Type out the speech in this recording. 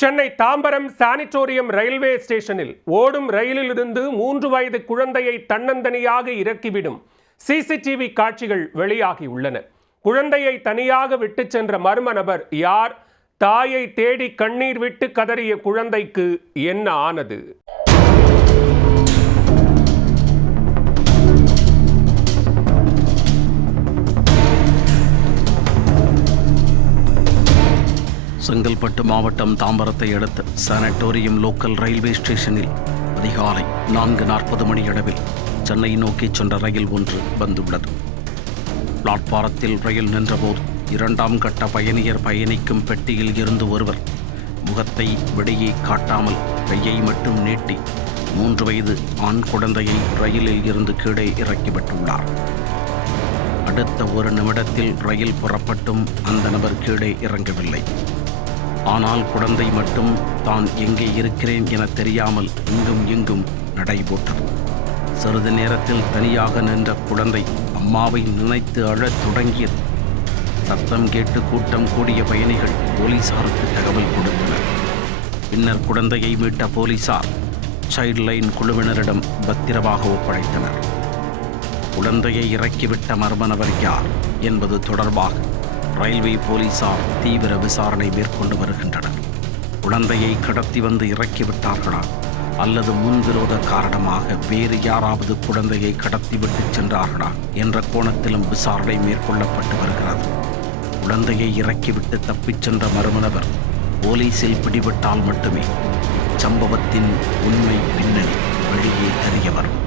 Chennai Tambaram sanatorium railway ஸ்டேஷனில் ஓடும் ரயிலிலிருந்து 3 வயது குழந்தையை தன்னந்தனியாக இறக்கிவிடும் சிசிடிவி காட்சிகள் வெளியாகியுள்ளன. குழந்தையை தனியாக விட்டு சென்ற மர்ம நபர் யார்? தாயை தேடி கண்ணீர் விட்டு கதறிய குழந்தைக்கு என்ன ஆனது? செங்கல்பட்டு மாவட்டம் தாம்பரத்தை அடுத்த சானிட்டோரியம் லோக்கல் ரயில்வே ஸ்டேஷனில் அதிகாலை 4:40 மணியளவில் சென்னை நோக்கி சென்ற ரயில் ஒன்று வந்துள்ளது. பிளாட்பாரத்தில் ரயில் நின்றபோது 2ஆம் கட்ட பயணியர் பயணிக்கும் பெட்டியில் இருந்து ஒருவர் முகத்தை வெளியே காட்டாமல் கையை மட்டும் நீட்டி 3 வயது ஆண் குழந்தையை ரயிலில் இருந்து கீழே இறக்கிவிட்டுள்ளார். அடுத்த ஒரு நிமிடத்தில் ரயில் புறப்பட்டும் அந்த நபர் கீழே இறங்கவில்லை. ஆனால் குழந்தை மட்டும் தான் எங்கே இருக்கிறேன் என தெரியாமல் இங்கும் நடைபோட்டது. சிறிது நேரத்தில் தனியாக நின்ற குழந்தை அம்மாவை நினைத்து அழத் தொடங்கியது. சத்தம் கேட்டு கூட்டம் கூடிய பயணிகள் போலீசாருக்கு தகவல் கொடுத்தனர். பின்னர் குழந்தையை மீட்ட போலீசார் சைல்ட் லைன் குழுவினரிடம் பத்திரமாக ஒப்படைத்தனர். குழந்தையை இறக்கிவிட்ட மர்ம நபர் யார் என்பது தொடர்பாக ரயில்வே போலீசார் தீவிர விசாரணை மேற்கொண்டு வருகின்றனர். குழந்தையை கடத்தி வந்து இறக்கிவிட்டார்களா அல்லது முன்விரோத காரணமாக வேறு யாராவது குழந்தையை கடத்திவிட்டு சென்றார்களா என்ற கோணத்திலும் விசாரணை மேற்கொள்ளப்பட்டு வருகிறது. குழந்தையை இறக்கிவிட்டு தப்பிச் சென்ற மர்ம நபர் போலீசில் பிடிபட்டால் மட்டுமே சம்பவத்தின் உண்மை பின்னணி வெளியே தெரிய வரும்.